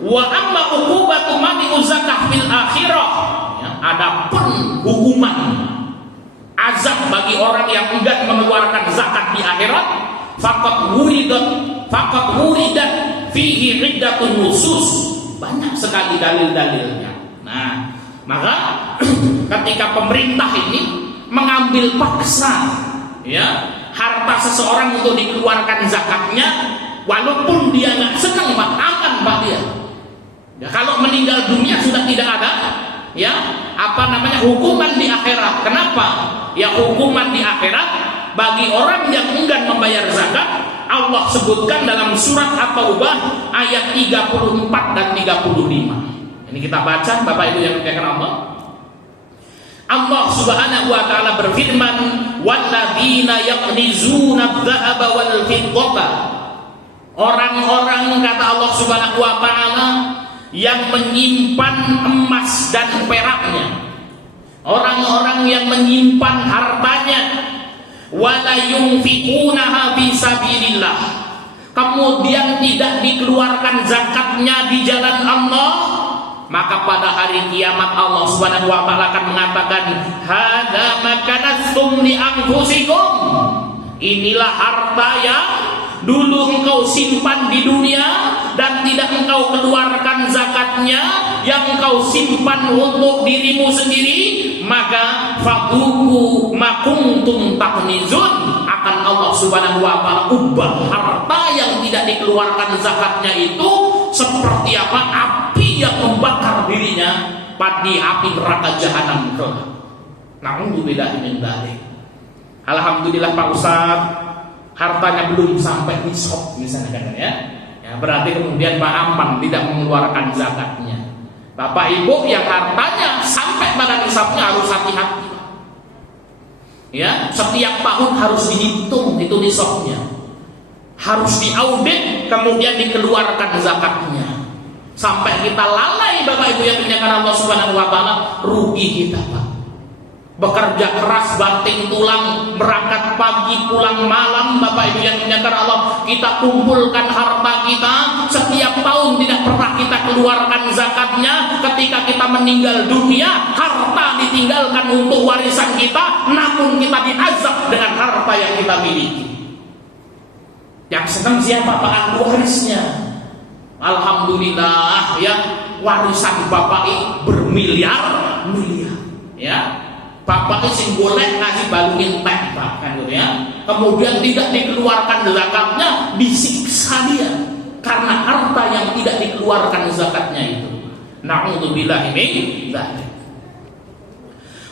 Wa amma uqubatu mani'u zakah fil akhirah, ya, adapun hukuman azab bagi orang yang enggan mengeluarkan zakat di akhirat, faqad wuridat fihi iddatun nusus, banyak sekali dalil-dalilnya. Nah, maka ketika pemerintah ini mengambil paksa, ya, harta seseorang untuk dikeluarkan zakatnya, walaupun dia nggak senang, aman Pak dia. Ya, kalau meninggal dunia sudah tidak ada, ya, hukuman di akhirat. Kenapa? Ya, hukuman di akhirat bagi orang yang enggan membayar zakat, Allah sebutkan dalam surat At-Taubah ayat 34 dan 35. Ini kita baca, Bapak Ibu yang dimuliakan Allah. Allah Subhanahu wa taala berfirman, "Walladzina yaqnizuna adz-dzahaba wal fiddata." Orang-orang, kata Allah Subhanahu wa taala, yang menyimpan emas dan peraknya, orang-orang yang menyimpan hartanya, wala yunfiqunaha fi sabilillah, kemudian tidak dikeluarkan zakatnya di jalan Allah, maka pada hari kiamat Allah Subhanahu wa taala akan mengatakan, hadza makanastum li anfusikum, inilah harta yang dulu engkau simpan di dunia dan tidak engkau keluarkan zakatnya, yang engkau simpan untuk dirimu sendiri, maka faquku ma kuntum taknizun, akan Allah Subhanahu wa taala ubah harta yang tidak dikeluarkan zakatnya itu seperti apa? Api yang membakar dirinya pada api neraka jahanam kelak. Na'udzubillahi min dzalik. Alhamdulillah Pak Ustaz, hartanya belum sampai nisab misalnya kan, ya. Ya, berarti kemudian Pak aman tidak mengeluarkan zakatnya. Bapak Ibu yang hartanya sampai pada nisabnya harus hati-hati. Ya, setiap tahun harus dihitung itu nisabnya. Harus diaudit, kemudian dikeluarkan zakatnya. Sampai kita lalai Bapak Ibu yang dimuliakan Allah Subhanahu wa taala, rugi kita, Pak. Bekerja keras, banting tulang, berangkat pagi, pulang malam, Bapak Ibu yang dimuliakan Allah, kita kumpulkan harta kita, setiap tahun tidak pernah kita keluarkan zakatnya. Ketika kita meninggal dunia, harta ditinggalkan untuk warisan kita, namun kita diazab dengan harta yang kita miliki. Yang senang siapa? Pak ahli warisnya. Alhamdulillah, ya, warisan Bapak bermiliar-miliar, ya. Bapak sing boleh ngasih balungin teh, kan gitu, ya. Kemudian tidak dikeluarkan zakatnya, disiksa dia karena harta yang tidak dikeluarkan zakatnya itu. Na'udzubillahi min dzalik.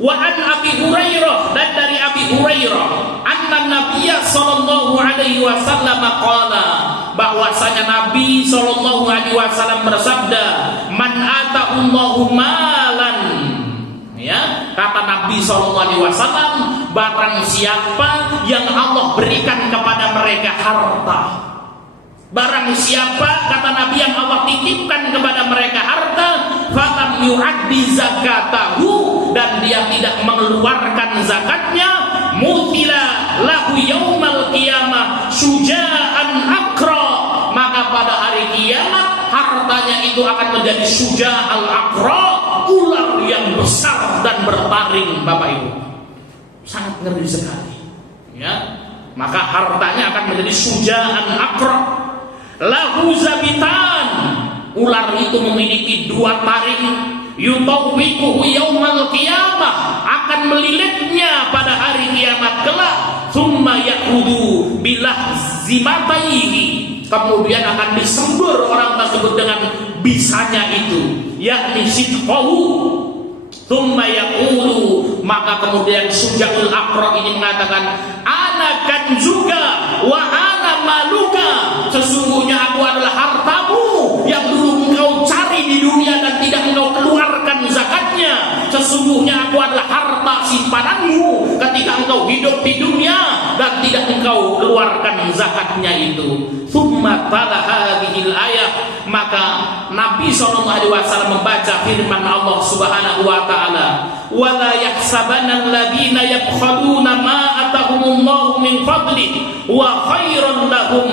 Wa an Abi Hurairah, dan dari Abi Hurairah, anna Nabiyya sallallahu alaihi wasallam qala, bahwasanya Nabi sallallahu alaihi wasallam bersabda, man ata'allahu malan, ya, kata Nabi sallallahu alaihi wasallam, barang siapa yang Allah berikan kepada mereka harta, barang siapa, kata Nabi, yang Allah titipkan kepada mereka harta, falam yu'addi zakatahu, dan dia tidak mengeluarkan zakatnya, mutila lahu yaumal qiyamah syuja'an akra, maka pada hari kiamat hartanya itu akan menjadi syuja'al akra, ular yang besar dan bertaring. Bapak Ibu, sangat ngeri sekali, ya. Maka hartanya akan menjadi syuja'an akra, lahu zabitan, ular itu memiliki dua taring, yutawwikuhu yaumal qiyamah, akan melilitnya pada hari kiamat kelak, thumma yaqudu bilah zimataihi, kemudian akan disembur orang tersebut dengan bisanya itu, yakni sidqahu, thumma yaqulu, maka kemudian Syuja'ul Aqra ini mengatakan, ana kan juga wa ana maluka, sesungguhnya aku adalah hartamu yang dulu engkau cari di dunia dan tidak engkau keluarkan zakatnya, sesungguhnya aku adalah harta simpananmu ketika engkau hidup di dunia dan tidak engkau keluarkan zakatnya itu. Tsumma tala hadhil ayat, maka Nabi SAW membaca firman Allah Subhanahu wa taala, wala yahsabanna alladziina yabkhuluna ma atahumullahu min fadli wa khairan lahum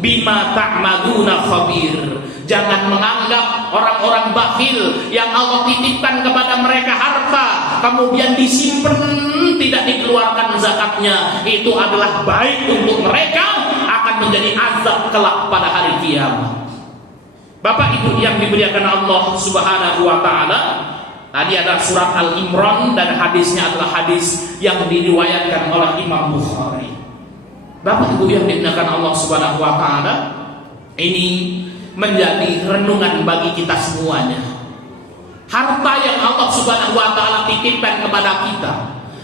bima ta'maluna khabir. Jangan menganggap orang-orang bakhil yang Allah titipkan kepada mereka harta kemudian disimpan tidak dikeluarkan zakatnya itu adalah baik untuk mereka, akan menjadi azab kelak pada hari kiamat. Bapak Ibu yang dimuliakan Allah Subhanahu wa taala, tadi ada surat Al-Imran dan hadisnya adalah hadis yang diriwayatkan oleh Imam Bukhari. Bapak Ibu yang dimuliakan Allah Subhanahu wa taala, ini menjadi renungan bagi kita semuanya. Harta yang Allah Subhanahu wa taala titipkan kepada kita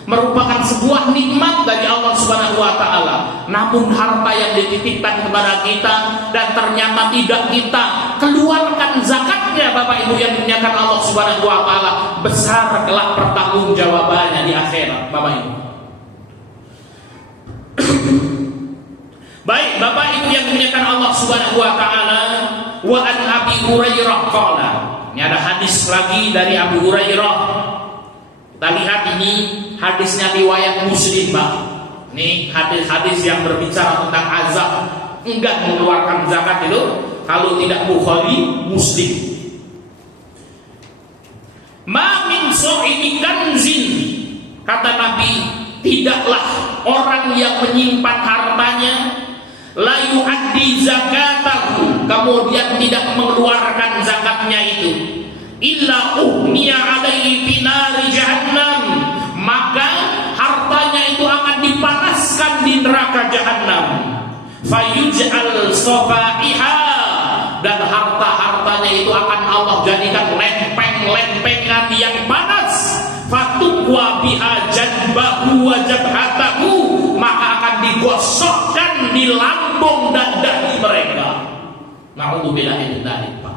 merupakan sebuah nikmat dari Allah Subhanahu wa taala. Namun harta yang dititipkan kepada kita dan ternyata tidak kita keluarkan zakatnya, Bapak Ibu yang dimuliakan Allah Subhanahu wa taala, besar kelak pertanggungjawabannya di akhirat, Bapak Ibu. Baik, Bapak Ibu yang dimuliakan Allah Subhanahu wa taala, wa an Abi Hurairah qala. Ini ada hadis lagi dari Abu Hurairah. Kita lihat ini hadisnya riwayat Muslim, Pak. Ini hadis-hadis yang berbicara tentang azab enggak mengeluarkan zakat itu kalau tidak Bukhari, Muslim. Ma min sa'ibi kanzin, kata Nabi, tidaklah orang yang menyimpan hartanya la yu'addi zakatahu, kemudian tidak mengeluarkan zakatnya itu, illa uhmiya alaihi binari jahannam, maka hartanya itu akan dipanaskan di neraka jahannam. Fayuj'al safaiha, dan harta-hartanya itu akan Allah jadikan lempeng-lempengan yang panas. Fatukwa biha jadbahu wa jabhatahu, maka akan digosokkan di lambung dan dahi mereka. Na'udzubillah min dzalik, Pak.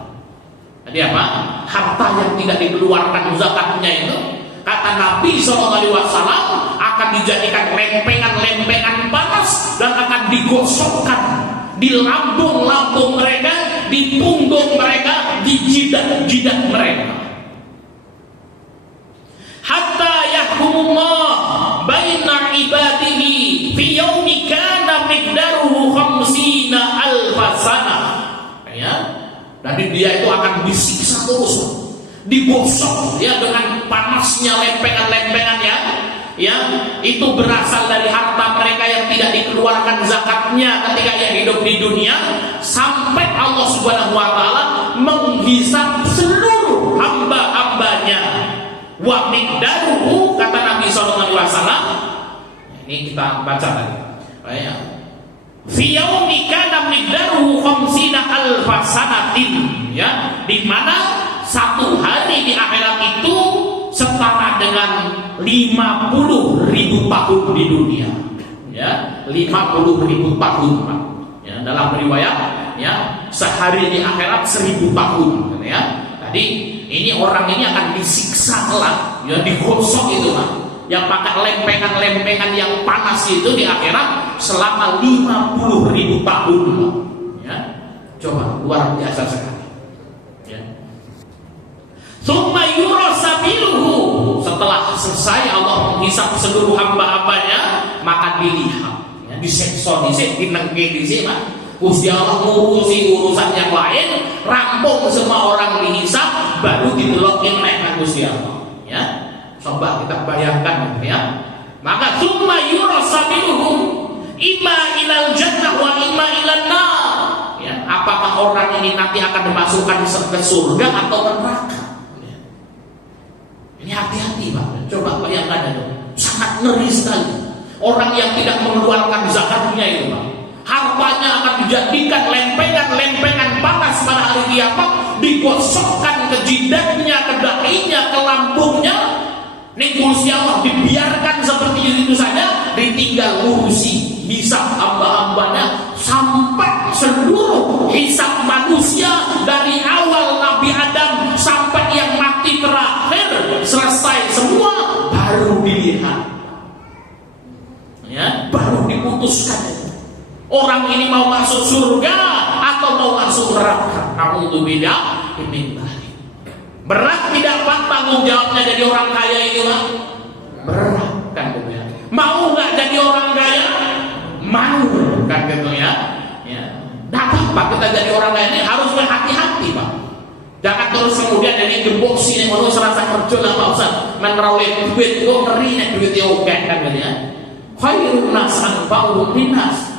Jadi apa? Harta yang tidak dikeluarkan zakatnya itu, kata Nabi SAW, akan dijadikan lempengan-lempengan panas dan akan digosokkan di lambung-lambung mereka, di punggung mereka, di jidat-jidat mereka. Hatta yahkumullah baina ibadihi fi yaumi kana miqdaruhu 50 alfa sana. Ya. Jadi dia itu akan disiksa terus, digosok ya dengan panasnya lempengan-lempengan ya, itu berasal dari harta mereka yang tidak dikeluarkan zakatnya ketika ia hidup di dunia, sampai Allah Subhanahu wa taala menghisab seluruh hamba-hambanya. Wa miqdaruhu, kata Nabi sallallahu alaihi wasallam, ini kita baca tadi. Ya. Fi yaumi kana miqdaruhu 50 alfa sanatin, ya, di mana satu hari di akhirat itu setara dengan 50.000 tahun di dunia, ya, 50.000 tahun, Pak. Ya, dalam riwayat, ya, sehari di akhirat 1000 tahun, ya. Tadi ini orang ini akan disiksa kelak, ya, digosok itu, Pak, yang pakai lempengan-lempengan yang panas itu di akhirat selama 50.000 tahun, Pak. Ya, coba luar biasa sekali. Summa yurasabiluhu, setelah selesai Allah menghisap seluruh hamba-hambanya, maka dilihat, ya, disekso, dinengke di sini, Gusti Allah ngurusi urusan yang lain, rampung semua orang dihisap, baru didelokin naikkan Gusti Allah. Ya, coba kita bayangkan, ya. Maka summa yurasabiluhu imma ilal jannah wa imma ilan nar. Ya, apakah orang ini nanti akan dimasukkan ke surga atau neraka? Ini hati-hati, Pak. Coba bayangkan itu, sangat ngeri sekali. Orang yang tidak mengeluarkan zakatnya itu, Pak, hartanya akan dijadikan lempengan-lempengan panas pada hari kiamat, digosokkan ke jidatnya, ke dahinya, ke lambungnya. Nih Gusti Allah dibiarkan seperti itu saja, ditinggal ngurusi hisab hamba-hambanya sampai seluruh hisab manusia dari awal Nabi Adam sampai yang mati terakhir selesai semua, baru dilihat, ya, baru diputuskan orang ini mau masuk surga atau mau masuk neraka. Na'udzubillah min dzalik. Berat tidak, Pak, tanggung jawabnya jadi orang kaya itu, Pak? Berat kan gitu ya. Mau nggak jadi orang kaya? Mau kan gitu ya. Ya. Nah, apa kita jadi orang lain ini harus berhati-hati, Pak. Jangan terus kemudian ini gembok sini mau serasa kerja lah Pak Ustaz, meneroleh duit, ngeri nih duit yang oke kan gitu ya. Khairun nas anfa'uhum linnas.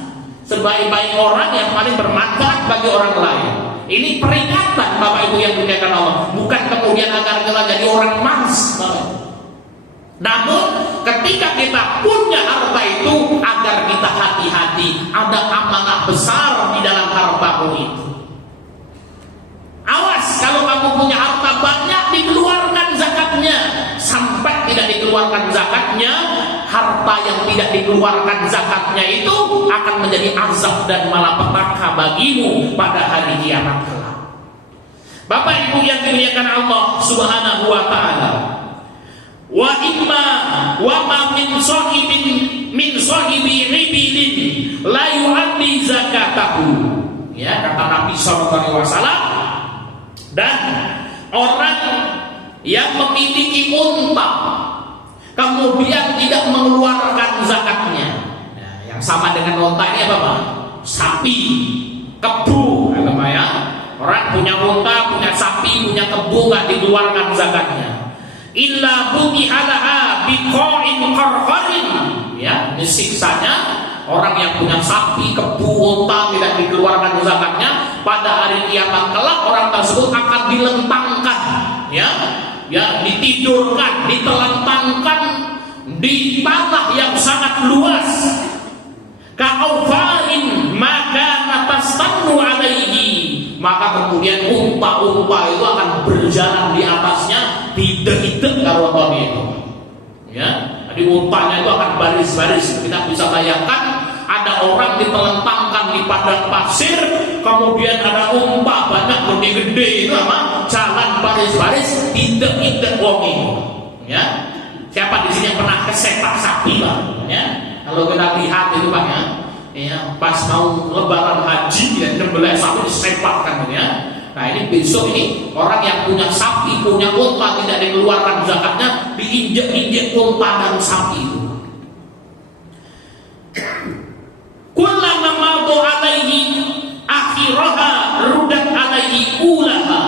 Sebaik-baik orang yang paling bermanfaat bagi orang lain. Ini peringatan Bapak Ibu yang dimuliakan Allah, bukan kemudian agar kita jadi orang malas. Namun ketika kita punya harta itu, agar kita hati-hati, ada amanah besar di dalam hartamu itu. Awas kalau kamu punya harta banyak, dikeluarkan zakatnya. Sampai tidak dikeluarkan zakatnya, harta yang tidak dikeluarkan zakatnya itu akan menjadi azab dan malapetaka bagimu pada hari kiamat kelak. Bapak Ibu yang dimuliakan Allah Subhanahu wa taala. Wa imma wa ma min sahibi ribilin la yu'addi zakatahu. Ya, kata Nabi sallallahu alaihi wasallam, dan orang yang memiliki unta kemudian tidak mengeluarkan zakatnya. Nah, yang sama dengan unta ini apa Pak? Sapi, kebu, ya. Orang punya unta, punya sapi, punya kebu, nggak dikeluarkan zakatnya. Illa bukihalaha biqa'in qarqarin. Ya, ini siksanya orang yang punya sapi, kebu, unta tidak dikeluarkan zakatnya, pada hari kiamat kelak orang tersebut akan dilentangkan, ya, ditidurkan, ditelentangkan di tanah yang sangat luas. Ka'aufarin maka natastannu alaihi, maka kemudian unta-unta itu akan berjalan di atasnya, tidak kalau itu, ya. Jadi untanya itu akan baris-baris. Kita bisa bayangkan ada orang ditelentangkan di padang pasir, kemudian ada unta banyak gede-gede itu apa? Jalan baris-baris, tidak wongi. Ya. Siapa di sini yang pernah kesepak sapi, Pak? Ya. Kalau kita lihat itu Pak ya, pas mau lebaran haji ya, nyembelih sapi disepakkan ya. Nah ini besok ini orang yang punya sapi, punya unta tidak dikeluarkan zakatnya, diinjek-injek unta dan sapi itu. Kullama madu alaihi akhiraha rudat alaihi ulaha.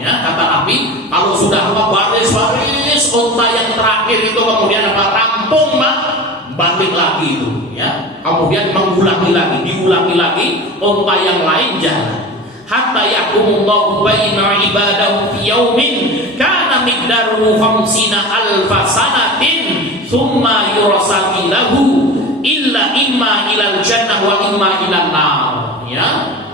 Ya, kata Nabi, kalau sudah baris-baris unta yang terakhir itu kemudian rampung Pak, balik lagi itu ya. Kemudian mengulangi lagi, diulangi lagi unta yang lain jalan. Hatta yakumullahu baina ibadahu fi yaumin kana miqdaruhu 50 alfa sanatin thumma yursalu lahu illa imma ilal jannah wa imma ilan nar, ya.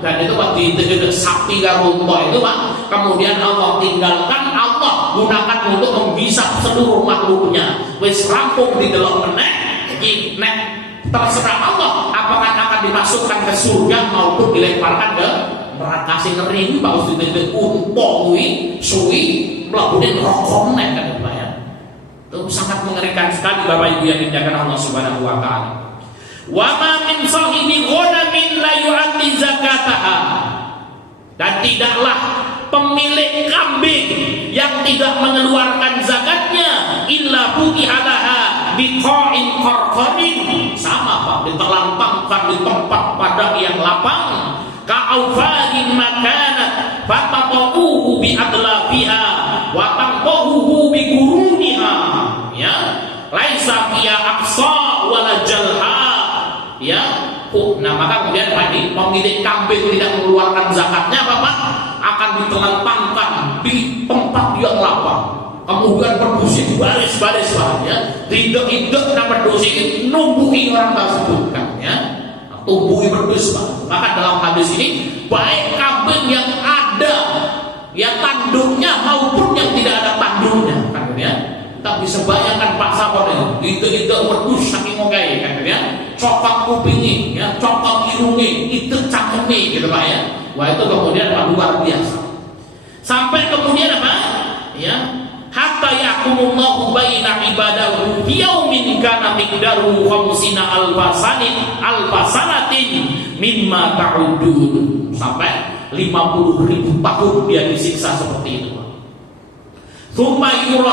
Dan itu Pak di sapi karo unta itu Pak, kemudian Allah tinggalkan, Allah gunakan untuk menghisap seluruh makhluknya. Wis rampung di delok meneh iki nek terserah Allah apakah akan dimasukkan ke surga maupun dilemparkan ke neraka. Sing ngeri Pak Ustaz itu unta kuwi suwi mlebune neraka nek kan Pak ya. Itu sangat mengerikan sekali Bapak Ibu yang dimuliakan Allah Subhanahu wa taala. Wa ma min sahibi ghanamin la yu'addi zakataha. Dan tidaklah pemilik kambing yang tidak mengeluarkan zakatnya illa bukihalaha biqa'in qarqarin, sama Pak, diterlantangkan di tempat padang yang lapang. Ka'aufarin makanat fatatahuhu bi adlafiha wa tantahuhu bi quruniha, ya. Laisa fiya aqsa wala jalha, ya. Nah maka kemudian tadi pemilik kambing tidak mengeluarkan zakatnya Bapak akan ditelentangkan di tempat yang lapang, kemudian berdusi baris-baris Pak ya, tidak nama berdusi numbuhi orang tersebut kan ya, tumbuhi berdus Pak. Maka dalam hadis ini baik kambing yang ada ya tanduknya maupun yang tidak ada tanduknya kan ya. Tak bisa bayangkan Pak Sabar itu berdus saking okai kan ya, coklat kupingi ya, coklat hidungi, itu cangkemi gitu Pak ya. Wah itu kemudian Pak luar biasa. Sampai kemudian apa? Ya, hatta yakumullahu baina ibadahu yaumin kana miqdaruhu 50 alfasanatin mimma ta'udun. Sampai 50.000 tahun dia disiksa seperti itu. Tsumma yura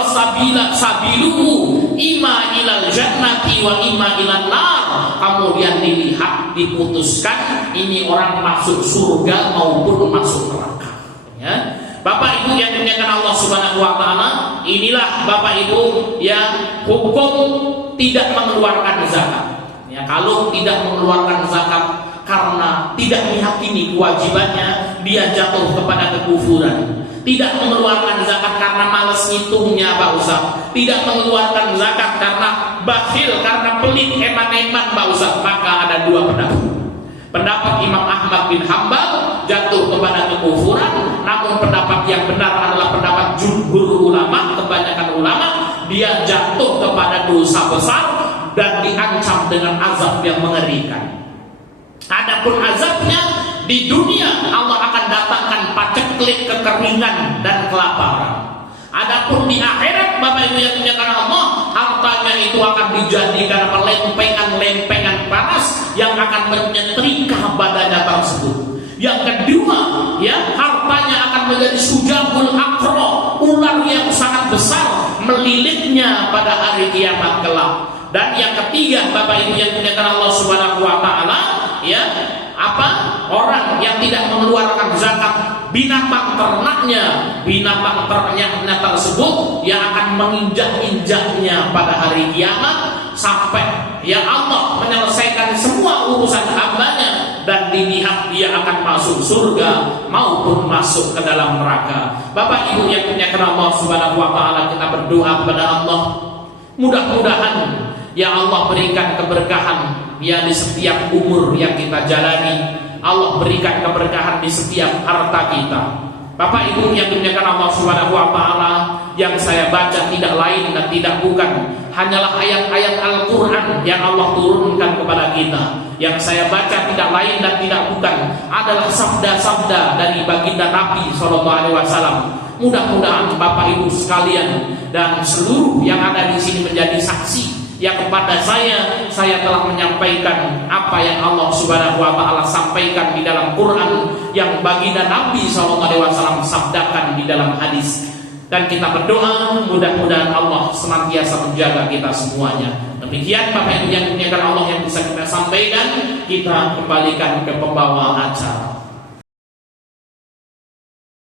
sabiluhu imma ilal jannati wa imma ilan nar. Kemudian dilihat, diputuskan ini orang masuk surga maupun masuk neraka. Ya. Bapak Ibu yang dimuliakan Allah Subhanahu wa taala, inilah Bapak Ibu yang hukum tidak mengeluarkan zakat. Ya, kalau tidak mengeluarkan zakat karena tidak meyakini kewajibannya, dia jatuh kepada kekufuran. Tidak mengeluarkan zakat karena malas ngitungnya Pak Ustaz. Tidak mengeluarkan zakat karena bakhil, karena pelit, eman-eman Pak Ustaz. Maka ada dua pendapat. Pendapat Imam Ahmad bin Hambal jatuh kepada kekufuran. Namun pendapat yang benar adalah pendapat jumhur ulama, kebanyakan ulama, dia jatuh kepada dosa besar dan diancam dengan azab yang mengerikan. Adapun azabnya di dunia, Allah akan datangkan paceklik, kekeringan dan kelaparan. Adapun di akhirat, Bapak Ibu yang dimuliakan Allah, hartanya itu akan dijadikan lempengan-lempengan panas yang akan menyetrika badannya tersebut. Yang kedua, ya, hartanya akan menjadi sujabul akro, ular yang sangat besar melilitnya pada hari kiamat kelak. Dan yang ketiga, Bapak Ibu yang dimuliakan Allah Subhanahu wa taala, ya, orang yang tidak mengeluarkan zakat, binatang ternaknya tersebut yang akan menginjak-injaknya pada hari kiamat sampai ya Allah menyelesaikan semua urusan hambanya dan dilihat dia akan masuk surga maupun masuk ke dalam neraka. Bapak Ibu yang dimuliakan Allah Subhanahu wa taala, kita berdoa kepada Allah, mudah-mudahan ya Allah berikan keberkahan ya di setiap umur yang kita jalani. Allah berikan keberkahan di setiap harta kita. Bapak Ibu yang dimuliakan Allah Subhanahu wa taala, yang saya baca tidak lain dan tidak bukan hanyalah ayat-ayat Al-Qur'an yang Allah turunkan kepada kita. Yang saya baca tidak lain dan tidak bukan adalah sabda-sabda dari baginda Nabi SAW. Mudah-mudahan Bapak Ibu sekalian dan seluruh yang ada di sini menjadi saksi ya kepada saya telah menyampaikan apa yang Allah Subhanahu wa taala sampaikan di dalam Quran, yang baginda Nabi SAW sabdakan di dalam hadis. Dan kita berdoa mudah-mudahan Allah senantiasa menjaga kita semuanya. Demikian Bapak Ibu yang dimuliakan Allah yang bisa kita sampaikan, kita kembalikan ke pembawa acara.